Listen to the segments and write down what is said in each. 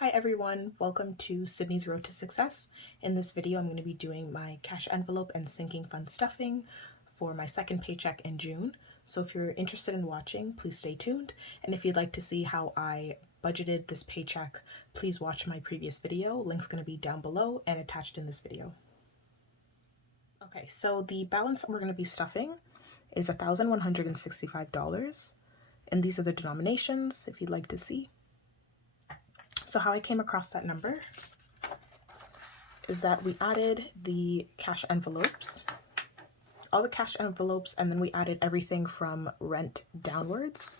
Hi everyone, welcome to Sydney's Road to Success. In this video, I'm going to be doing my cash envelope and sinking fund stuffing for my second paycheck in June. So if you're interested in watching, please stay tuned. And if you'd like to see how I budgeted this paycheck, please watch my previous video. Link's going to be down below and attached in this video. Okay, so the balance that we're going to be stuffing is $1,165. And these are the denominations, if you'd like to see. So how I came across that number is that we added the cash envelopes, all the cash envelopes, and then we added everything from rent downwards.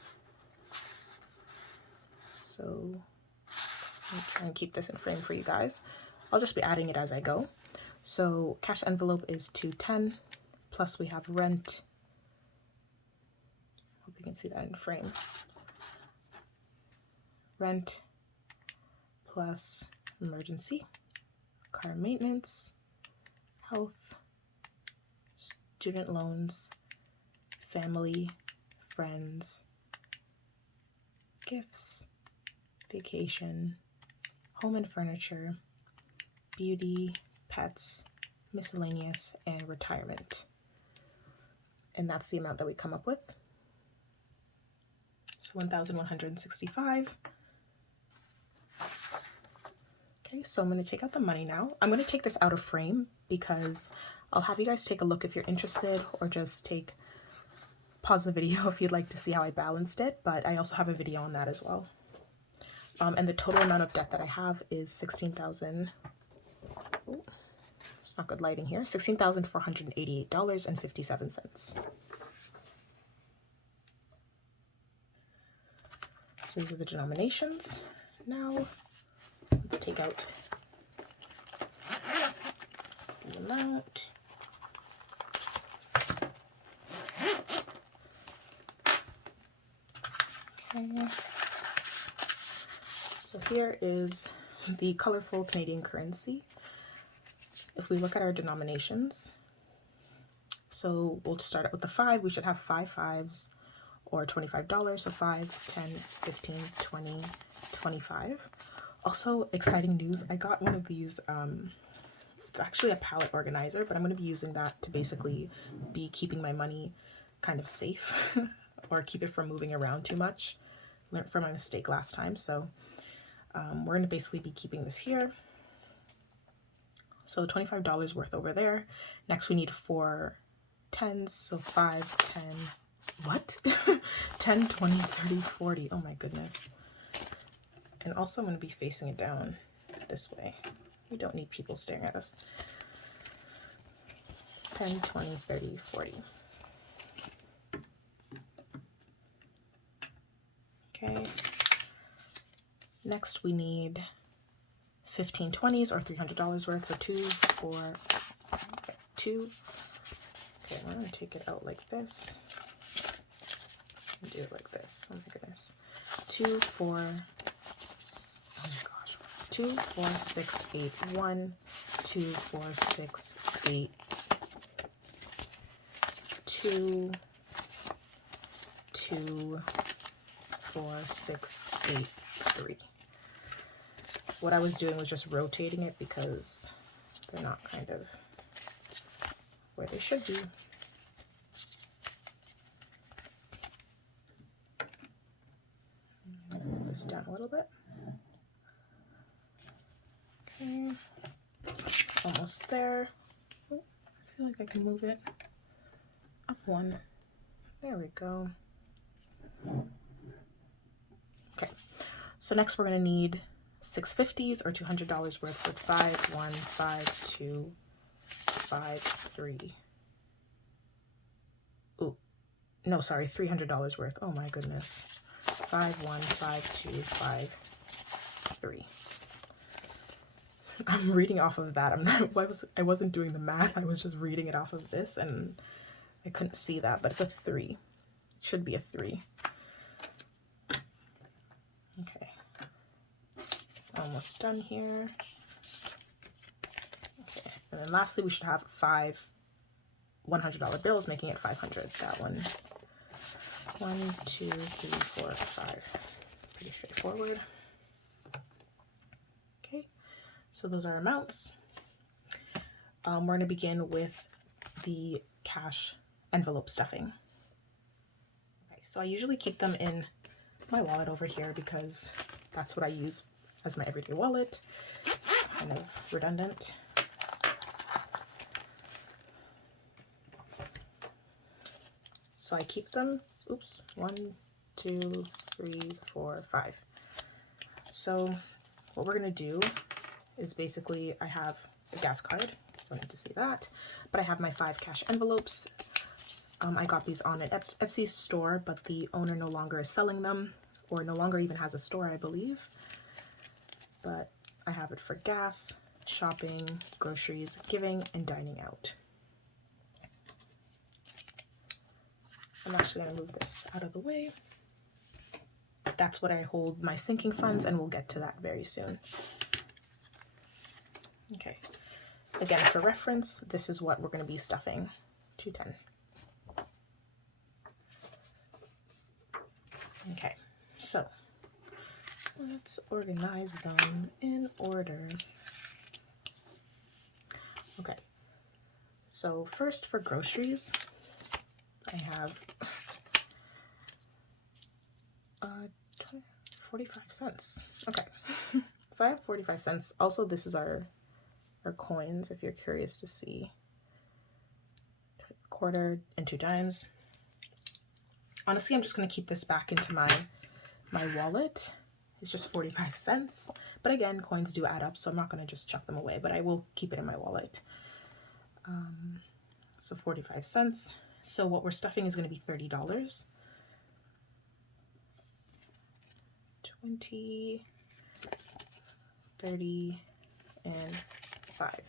So let me try and keep this in frame for you guys. I'll just be adding it as I go. So cash envelope is $210, plus we have rent. Hope you can see that in frame. Rent plus emergency, car maintenance, health, student loans, family, friends, gifts, vacation, home and furniture, beauty, pets, miscellaneous, and retirement. And that's the amount that we come up with. So 1,165. Okay, so I'm going to take out the money now. I'm going to take this out of frame because I'll have you guys take a look if you're interested, or just pause the video if you'd like to see how I balanced it, but I also have a video on that as well. And the total amount of debt that I have is $16,000. It's not good lighting here. $16,488.57. So these are the denominations. Now let's take out the amount. Okay. So here is the colorful Canadian currency. If we look at our denominations, so we'll start out with the 5. We should have 5 5s, or $25. So 5, 10, 15, 20, 25. Also, exciting news, I got one of these, it's actually a palette organizer, but I'm going to be using that to basically be keeping my money kind of safe or keep it from moving around too much. Learned from my mistake last time, so we're going to basically be keeping this here. So $25 worth over there. Next we need 4 10s, so 5, 10, what? 10, 20, 30, 40. Oh my goodness. And also I'm going to be facing it down this way. We don't need people staring at us. 10, 20, 30, 40. Okay. Next we need 15 20s, or $300 worth. So 2, 4, 2. Okay, I'm going to take it out like this. And do it like this. Oh my goodness. 2, 4, oh my gosh. 2, 4, 6, 8, 1, 2, 4, 6, 8, 2, 2, 4, 6, 8, 3. What I was doing was just rotating it because they're not kind of where they should be. Move this down a little bit. Okay, almost there. Oh, I feel like I can move it up 1. There we go. Okay, so next we're going to need 6 50s, or $200 worth. So 5, 1, 5, 2, 5, 3. Oh, no, sorry, $300 worth. Oh my goodness. 5, 1, 5, 2, 5, 3. I'm reading off of that. I wasn't doing the math. I was just reading it off of this, and I couldn't see that, but it's a 3. It should be a 3. Okay. Almost done here. Okay. And then lastly, we should have 5 $100 bills, making it 500. That one. 1, 2, 3, 4, 5. Pretty straightforward. So those are amounts. We're going to begin with the cash envelope stuffing. Okay, so I usually keep them in my wallet over here because that's what I use as my everyday wallet. Kind of redundant. So I keep them, 1, 2, 3, 4, 5. So what we're gonna do is basically, I have a gas card, don't need to see that, but I have my 5 cash envelopes. I got these on an Etsy store, but the owner no longer is selling them, or no longer even has a store, I believe. But I have it for gas, shopping, groceries, giving, and dining out. I'm actually going to move this out of the way. That's what I hold my sinking funds, and we'll get to that very soon. Okay. Again, for reference, this is what we're going to be stuffing. 210. Okay, so let's organize them in order. Okay, so first for groceries, I have 45 cents. Okay, so I have 45 cents. Also, this is our coins, if you're curious to see. Quarter and 2 dimes. Honestly, I'm just going to keep this back into my wallet. It's just 45 cents. But again, coins do add up, so I'm not going to just chuck them away, but I will keep it in my wallet. So 45 cents. So what we're stuffing is going to be $30. 20, 30, and 5.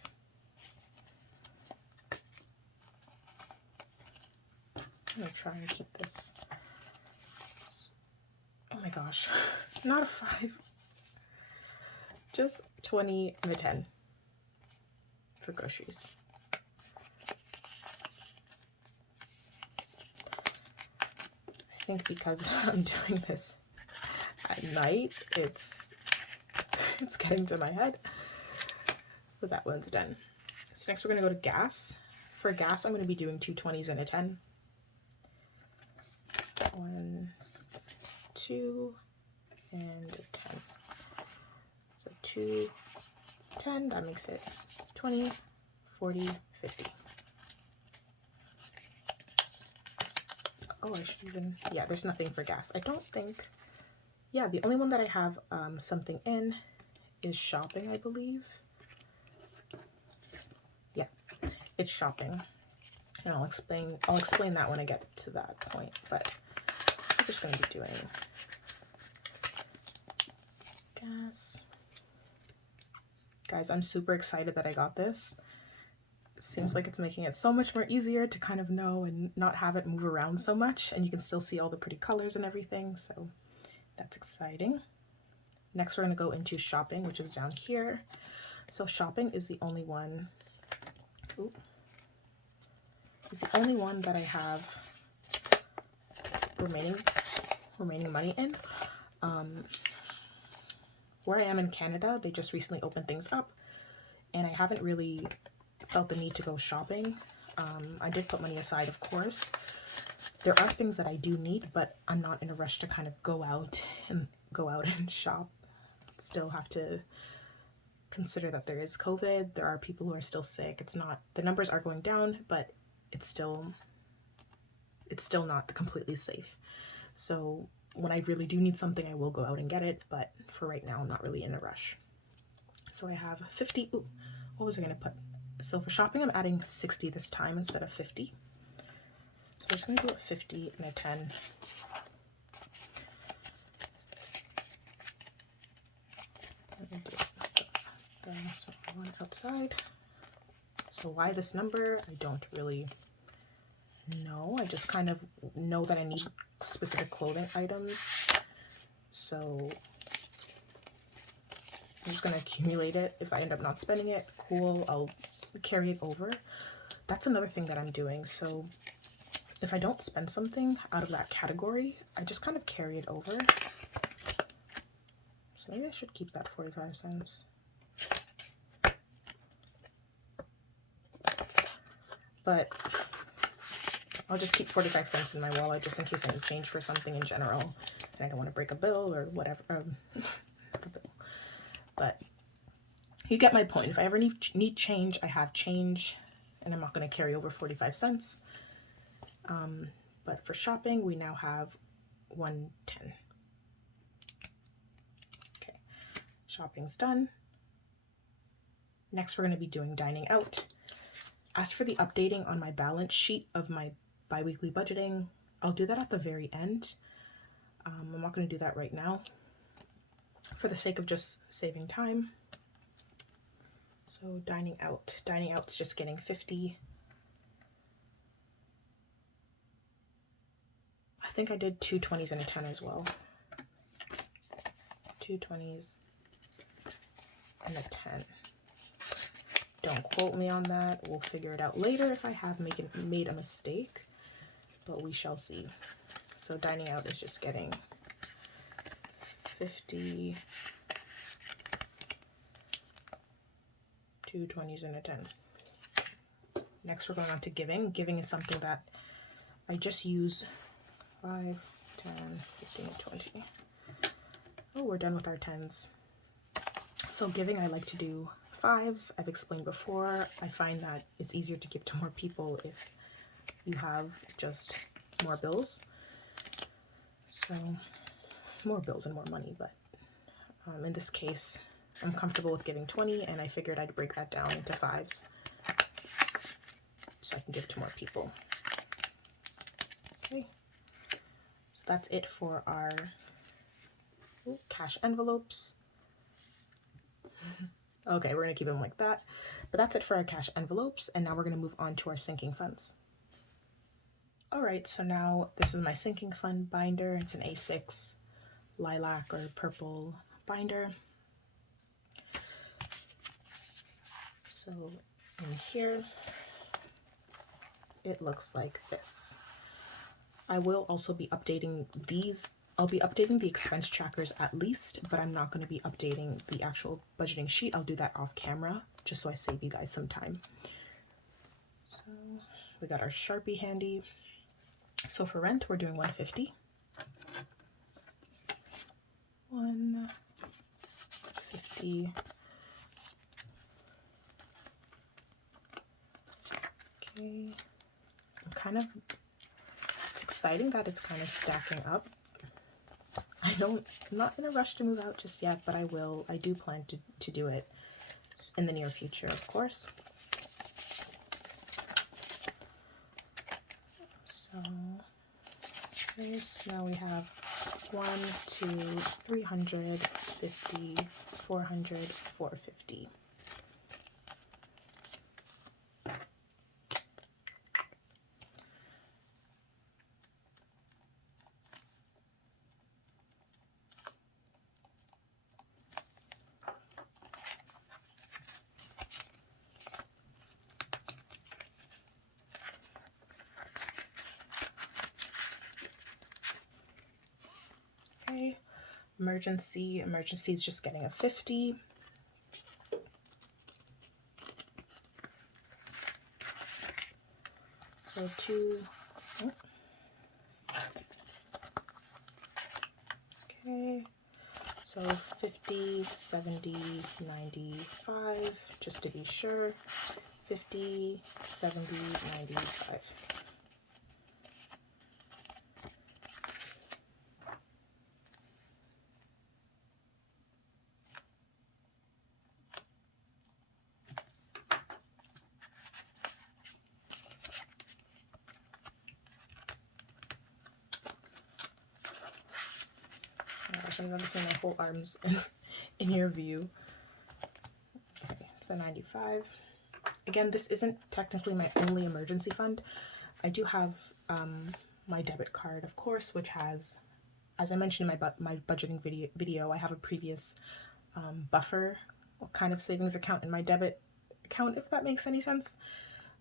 I'm going to try and keep this. Oh my gosh, not a 5. Just 20 and a 10 for groceries. I think because I'm doing this at night, it's getting to my head. But that one's done. So next we're going to go to gas. For gas, I'm going to be doing 2 20s and a 10. 1, 2, and a 10. So 2, 10, that makes it 20, 40, 50. Oh, I should even, yeah, there's nothing for gas. I don't think, yeah, the only one that I have something in is shopping, I believe. Yeah, it's shopping. And I'll explain that when I get to that point, but I'm just going to be doing gas. Guys, I'm super excited that I got this. It seems like it's making it so much more easier to kind of know and not have it move around so much, and you can still see all the pretty colors and everything, so that's exciting. Next, we're going to go into shopping, which is down here. So shopping is the only one, that I have remaining money in. Where I am in Canada, they just recently opened things up, and I haven't really felt the need to go shopping. I did put money aside, of course. There are things that I do need, but I'm not in a rush to kind of go out and shop. Still have to consider that there is COVID. There are people who are still sick. It's not, the numbers are going down, but it's still not completely safe. So when I really do need something, I will go out and get it, but for right now, I'm not really in a rush. So I have 50, what was I gonna put? So for shopping, I'm adding 60 this time instead of 50. So I'm just gonna do a 50 and a 10. Let me do so one outside. So why this number? I don't really know. I just kind of know that I need specific clothing items. So I'm just gonna accumulate it. If I end up not spending it, cool, I'll carry it over. That's another thing that I'm doing. So if I don't spend something out of that category, I just kind of carry it over. So maybe I should keep that 45 cents. but I'll just keep 45 cents in my wallet just in case I need change for something in general and I don't want to break a bill or whatever. Not a bill. But you get my point. If I ever need change, I have change, and I'm not going to carry over 45 cents. But for shopping, we now have 110. Okay, shopping's done. Next, we're going to be doing dining out. As for the updating on my balance sheet of my bi-weekly budgeting, I'll do that at the very end. I'm not going to do that right now for the sake of just saving time. So dining out's just getting 50. I think I did 2 20s and a 10 as well. 2 20s and a 10. Don't quote me on that. We'll figure it out later if I have made a mistake, but we shall see. So dining out is just getting 50, 2 20s and a 10. Next, we're going on to giving. Giving is something that I just use 5, 10, 15, 20. Oh, we're done with our 10s. So giving, I like to do 5s. I've explained before. I find that it's easier to give to more people if you have just more bills. So more bills and more money, but in this case, I'm comfortable with giving 20, and I figured I'd break that down into 5s so I can give to more people. Okay, so that's it for our cash envelopes. Okay, we're gonna keep them like that, but that's it for our cash envelopes, and now we're gonna move on to our sinking funds. All right, so now this is my sinking fund binder. It's an A6 lilac or purple binder. So in here, it looks like this. I will also be updating these. I'll be updating the expense trackers at least, but I'm not going to be updating the actual budgeting sheet. I'll do that off camera just so I save you guys some time. So we got our Sharpie handy. So for rent, we're doing 150. 150. Okay. It's exciting that it's kind of stacking up. I'm not in a rush to move out just yet, but I will. I do plan to do it in the near future, of course. So now we have 1, 2, 350, 400, 450. Okay, emergency is just getting a 50. So 2. Okay, so 50, 70, 95, just to be sure. 50, 70, 95. I'm noticing my whole arms in your view. Okay, so 95. Again, this isn't technically my only emergency fund. I do have my debit card, of course, which has, as I mentioned in my budgeting video, I have a previous buffer kind of savings account in my debit account, if that makes any sense.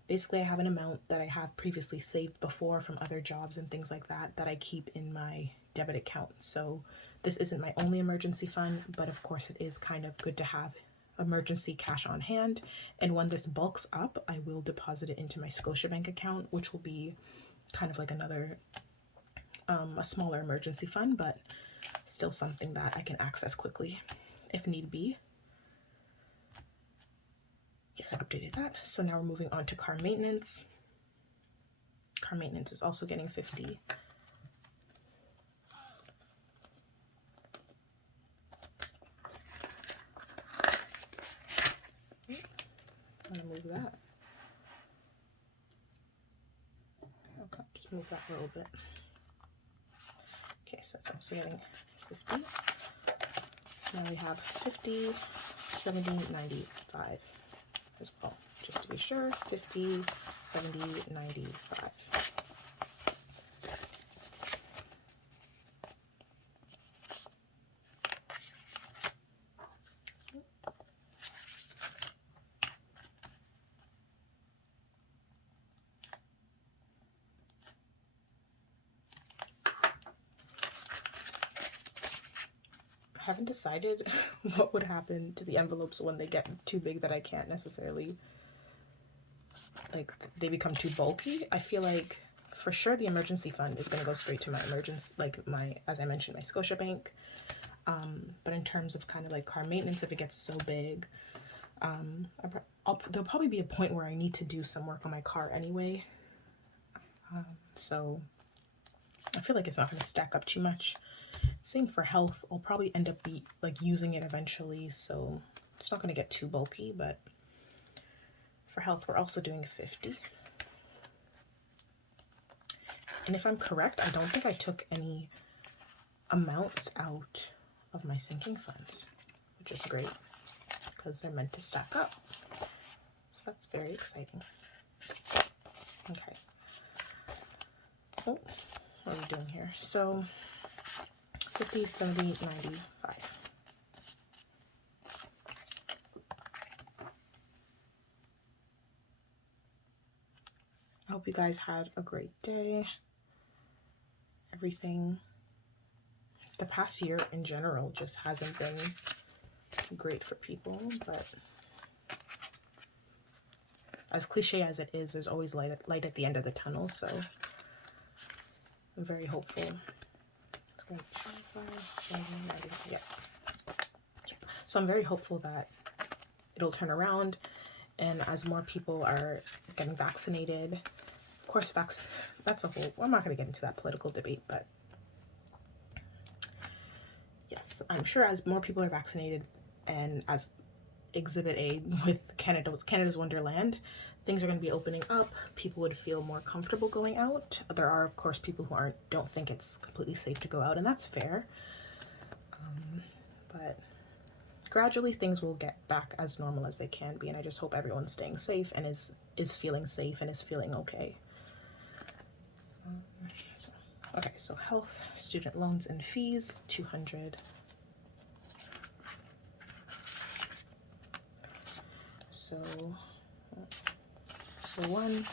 Basically, I have an amount that I have previously saved before from other jobs and things like that I keep in my debit account. So this isn't my only emergency fund, but of course it is kind of good to have emergency cash on hand, and when this bulks up, I will deposit it into my Scotiabank account, which will be kind of like another a smaller emergency fund, but still something that I can access quickly if need be. Yes, I updated that. So now we're moving on to car maintenance. Car maintenance is also getting 50. I'm gonna move that. Okay, just move that a little bit. Okay, so it's also getting 50. So now we have 50, 70, 95 as well. Just to be sure, 50, 70, 95. I haven't decided what would happen to the envelopes when they get too big that I can't necessarily, like, they become too bulky. I feel like for sure the emergency fund is going to go straight to my emergency, like my, as I mentioned, my Scotiabank. But in terms of kind of like car maintenance, if it gets so big, there'll probably be a point where I need to do some work on my car anyway. So I feel like it's not going to stack up too much. Same for health. I'll probably end up using it eventually, so it's not going to get too bulky, but for health, we're also doing 50. And if I'm correct, I don't think I took any amounts out of my sinking funds, which is great because they're meant to stack up. So that's very exciting. Okay. Oh, what are we doing here? So 50, 70, 95. I hope you guys had a great day. Everything, the past year in general just hasn't been great for people, but as cliche as it is, there's always light at the end of the tunnel, so I'm very hopeful. Yeah. So I'm very hopeful that it'll turn around, and as more people are getting vaccinated, of course, that's a whole, I'm not going to get into that political debate, but yes, I'm sure as more people are vaccinated, and as Exhibit A with Canada's Wonderland, things are going to be opening up. People would feel more comfortable going out. There are, of course, people who don't think it's completely safe to go out, and that's fair. But gradually things will get back as normal as they can be, and I just hope everyone's staying safe and is feeling safe and is feeling okay. Okay, so health, student loans and fees, 200. So one,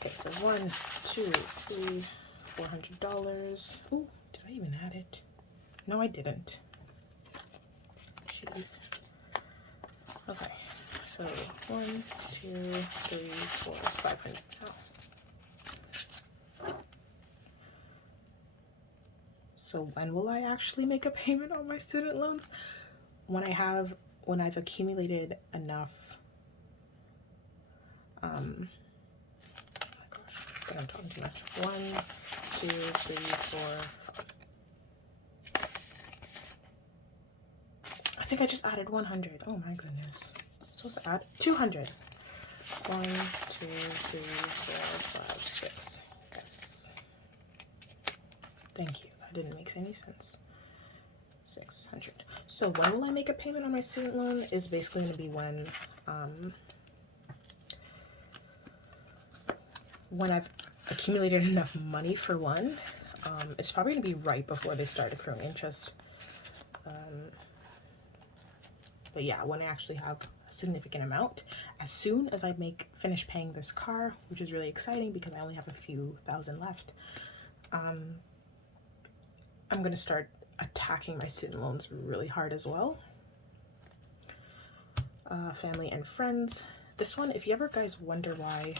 okay, so 1, 2, 3, $400. Ooh, did I even add it? No, I didn't. Jeez. Okay, so 1, 2, 3, 4, 500. Oh. So when will I actually make a payment on my student loans? When I've accumulated enough. Oh my gosh, I'm talking too much. 1, 2, 3, 4, 5. I think I just added 100. Oh my goodness. I'm supposed to add 200. 1, 2, 3, 4, 5, 6. Yes. Thank you. That didn't make any sense. 600. So when will I make a payment on my student loan is basically going to be when I've accumulated enough money for one. It's probably going to be right before they start accruing interest. But yeah, when I actually have a significant amount, as soon as I finish paying this car, which is really exciting because I only have a few thousand left, I'm going to start attacking my student loans really hard as well. family and friends. This one, if you ever guys wonder why,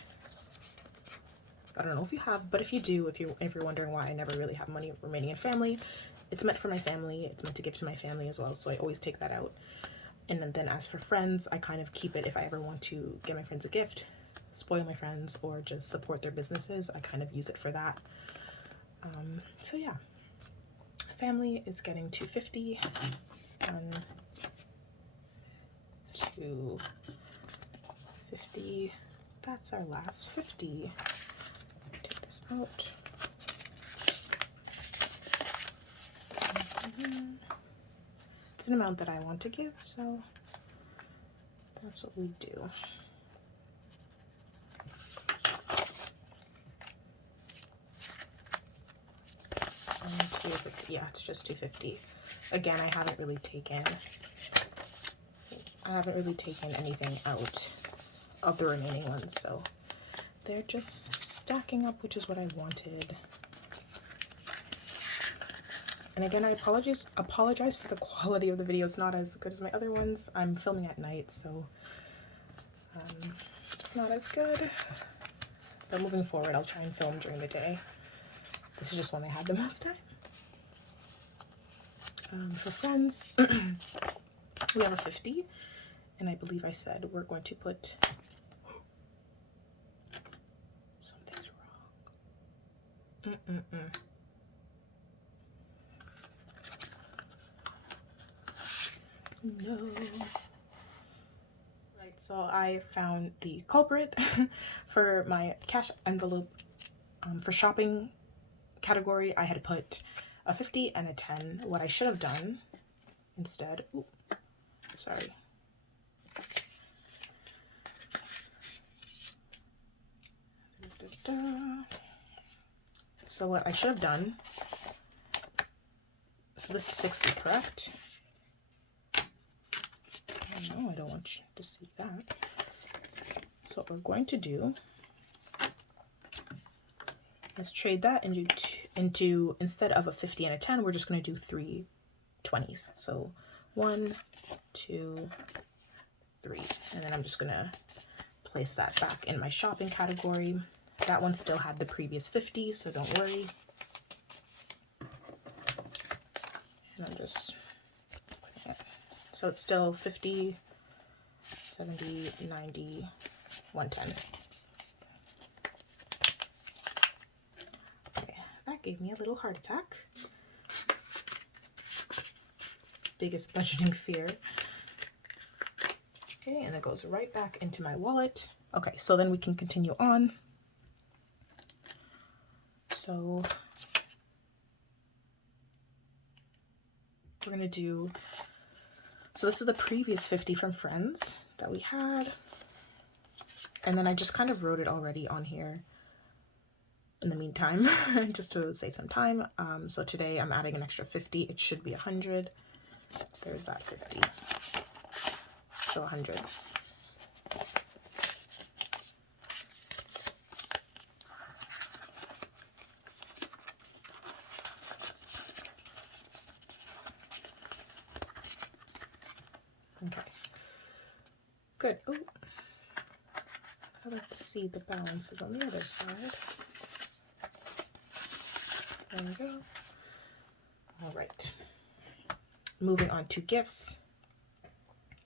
I don't know if you have, but if you do, if you're wondering why I never really have money remaining in family, it's meant for my family. It's meant to give to my family as well, so I always take that out. And then as for friends, I kind of keep it if I ever want to get my friends a gift, spoil my friends, or just support their businesses. I kind of use it for that. So yeah, family is getting $250. 1, 2, 50. That's our last 50. Take this out. It's an amount that I want to give, so that's what we do. Yeah, it's just $250. Again, I haven't really taken anything out of the remaining ones, so they're just stacking up, which is what I wanted. And again, I apologize for the quality of the video. It's not as good as my other ones. I'm filming at night, so it's not as good. But moving forward, I'll try and film during the day. This is just when I had the most time. For friends, we have a 50, and I believe I said we're going to put, something's wrong. No. Right, so I found the culprit for my cash envelope. For shopping category, I had put a 50 and a 10. What I should have done instead, ooh, sorry. So what I should have done, so this is 60, correct? No, I don't want you to see that. So what we're going to do is trade that into instead of a 50 and a 10, we're just going to do 3 20s. So 1, 2, 3, and then I'm just going to place that back in my shopping category. That one still had the previous 50, so don't worry. And I'm just putting it. So it's still 50, 70, 90, 110. Okay, that gave me a little heart attack. Biggest budgeting fear. Okay, and it goes right back into my wallet. Okay, so then we can continue on. So we're gonna do, so this is the previous 50 from friends that we had. And then I just kind of wrote it already on here in the meantime, just to save some time. So today I'm adding an extra 50. It should be 100. There's that 50. So 100. Okay. Good. Oh, I'd like to see the balances on the other side. There we go. All right. Moving on to gifts.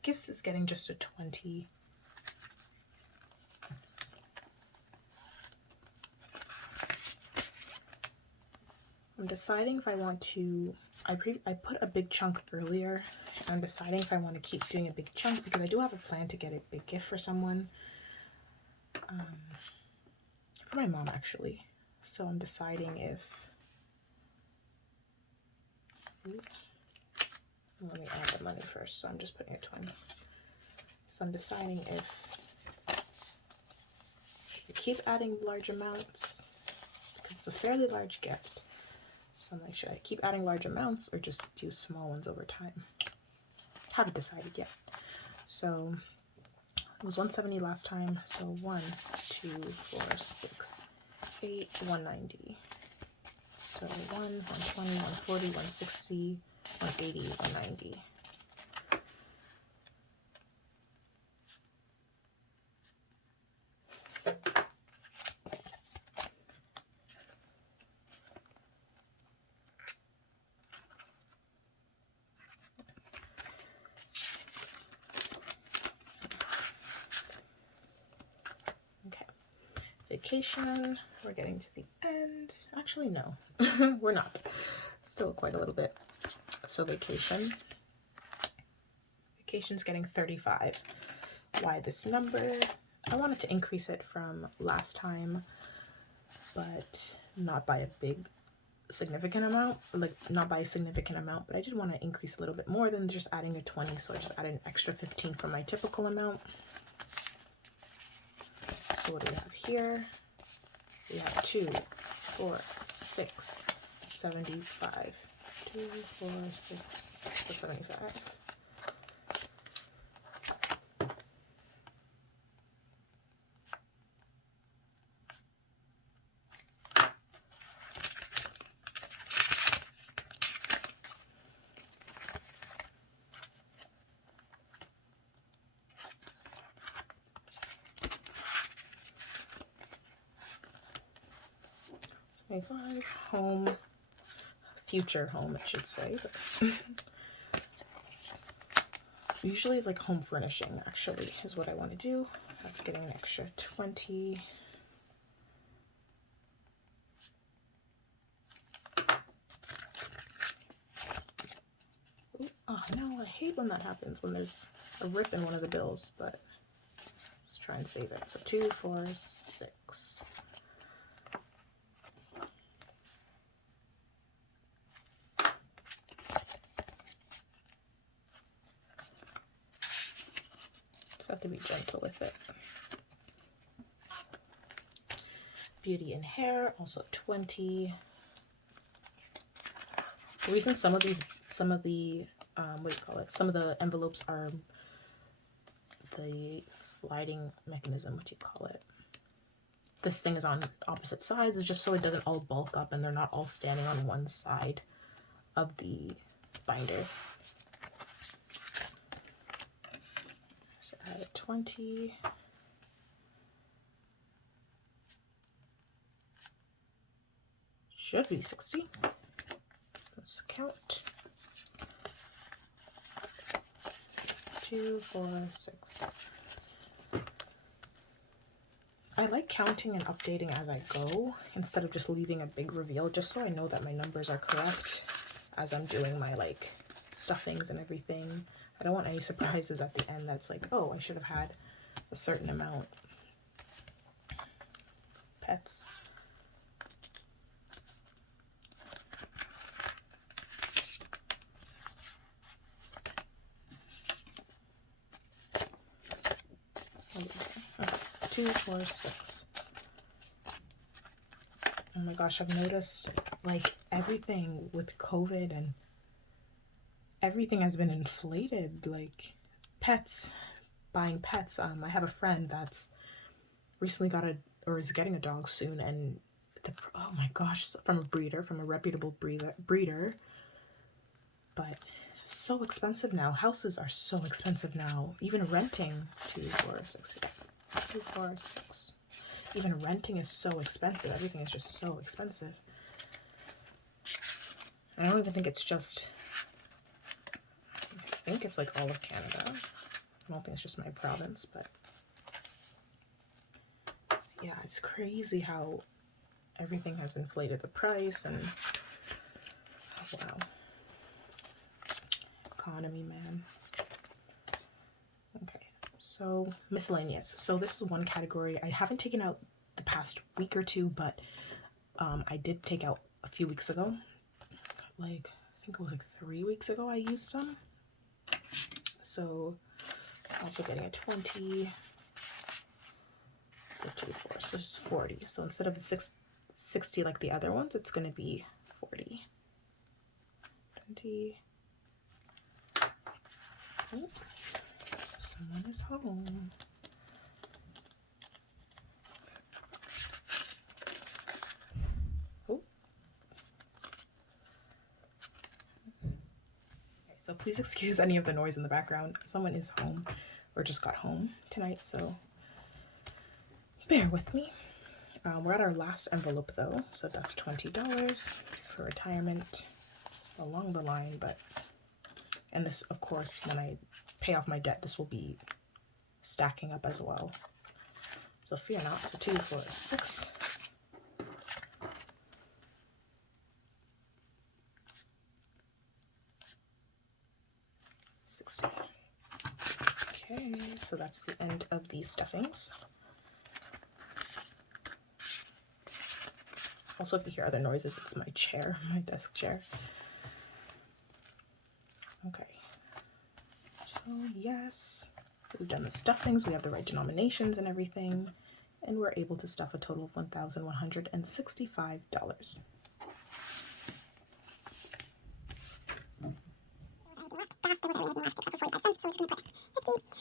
Gifts is getting just a 20. I'm deciding if I want to, I put a big chunk earlier. I'm deciding if I want to keep doing a big chunk because I do have a plan to get a big gift for someone. For my mom, actually. So I'm deciding if, let me add the money first. So I'm just putting a 20. So I'm deciding if should I keep adding large amounts because it's a fairly large gift. So I'm like, should I keep adding large amounts or just do small ones over time? Haven't decided yet. So it was 170 last time. So 1, 2, 4, 6, 8, 190. So 1, 120, 140, 160, 180, 190. vacation. We're getting to the end. Actually, no, we're not. Still quite a little bit. So vacation's getting 35. Why this number? I wanted to increase it from last time, but not by a big significant amount, like not by a significant amount, but I did want to increase a little bit more than just adding a 20, so I just added an extra 15 from my typical amount. So what do we have here? We have 2, 4, 6, 75. 2, 4, 6, 75. Home, future home, I should say. But usually it's like home furnishing, actually, is what I want to do. That's getting an extra 20. Ooh, oh no, I hate when that happens, when there's a rip in one of the bills, but let's try and save it. So 2, 4, 6. Have to be gentle with it. Beauty and hair, also 20. The reason some of the what do you call it? Some of the envelopes are the sliding mechanism, what do you call it? This thing is on opposite sides, is just so it doesn't all bulk up and they're not all standing on one side of the binder. 20. Should be 60. Let's count. 2, 4, 6. I like counting and updating as I go instead of just leaving a big reveal, just so I know that my numbers are correct as I'm doing my like stuffings and everything. I don't want any surprises at the end that's like, oh, I should have had a certain amount. Pets. Okay. 2, 4, 6. Oh my gosh, I've noticed like everything with COVID and everything has been inflated, like pets, buying pets. I have a friend that's recently got or is getting a dog soon, and oh my gosh, from a reputable breeder, but so expensive now. Houses are so expensive now. Even renting, 2, 4, 6, 2, 4, 6. Even renting is so expensive. Everything is just so expensive. I don't even think it's just, I think it's like all of Canada. I don't think it's just my province, but yeah, it's crazy how everything has inflated the price, and oh, wow. Economy, man. Okay, so miscellaneous. So this is one category I haven't taken out the past week or two, but I did take out a few weeks ago. Like, I think it was like 3 weeks ago I used some. So also getting a 20. 2, 4, so this is 40. So instead of 60 like the other ones, it's going to be 40. 20. Oh, someone is home. Oh. Okay, so please excuse any of the noise in the background. Someone is home or just got home tonight, so bear with me. We're at our last envelope though, so that's $20 for retirement along the line, but, and this, of course, when I pay off my debt, this will be stacking up as well. So fear not. So 2, 4, 6. Okay, so that's the end of these stuffings. Also, if you hear other noises, it's my chair, my desk chair. Okay, so yes, we've done the stuffings, we have the right denominations and everything, and we're able to stuff a total of $1,165.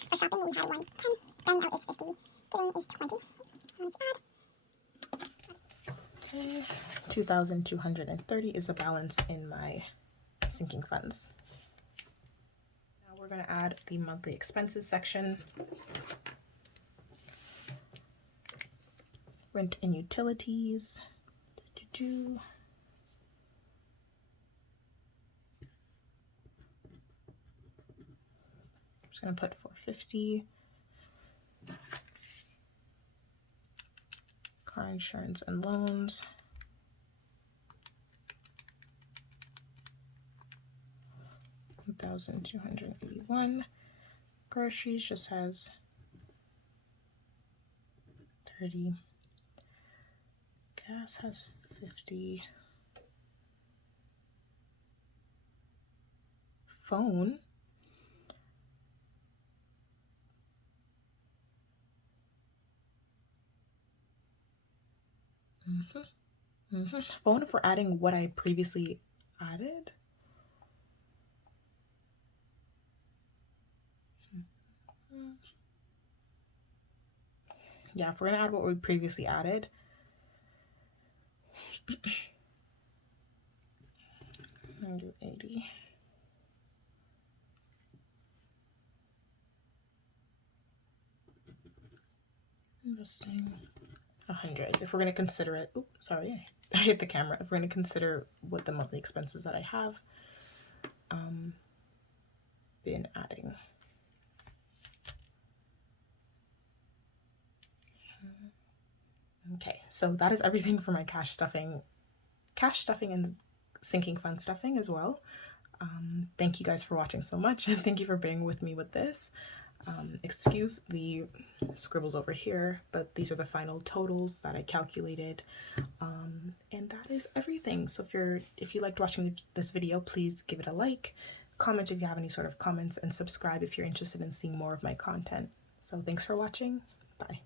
For shopping, we had 110. Dining out is 50. Giving is 20. Not too bad. Okay, 2,230 is the balance in my sinking funds. Now we're going to add the monthly expenses section. Rent and utilities. I'm just going to put 450. Car insurance and loans. $1,281. Groceries just has 30. Gas has 50. Phone. Phone, if we're adding what I previously added. Yeah, if we're gonna add what we previously added. 180. Investing 100. If we're gonna consider it, oops, sorry, I hit the camera. If we're gonna consider what the monthly expenses that I have been adding. Okay, so that is everything for my cash stuffing and sinking fund stuffing as well. Thank you guys for watching so much, and thank you for being with me with this. Excuse the scribbles over here, but these are the final totals that I calculated, and that is everything. So if you liked watching this video, please give it a like, comment if you have any sort of comments, and subscribe if you're interested in seeing more of my content. So thanks for watching. Bye.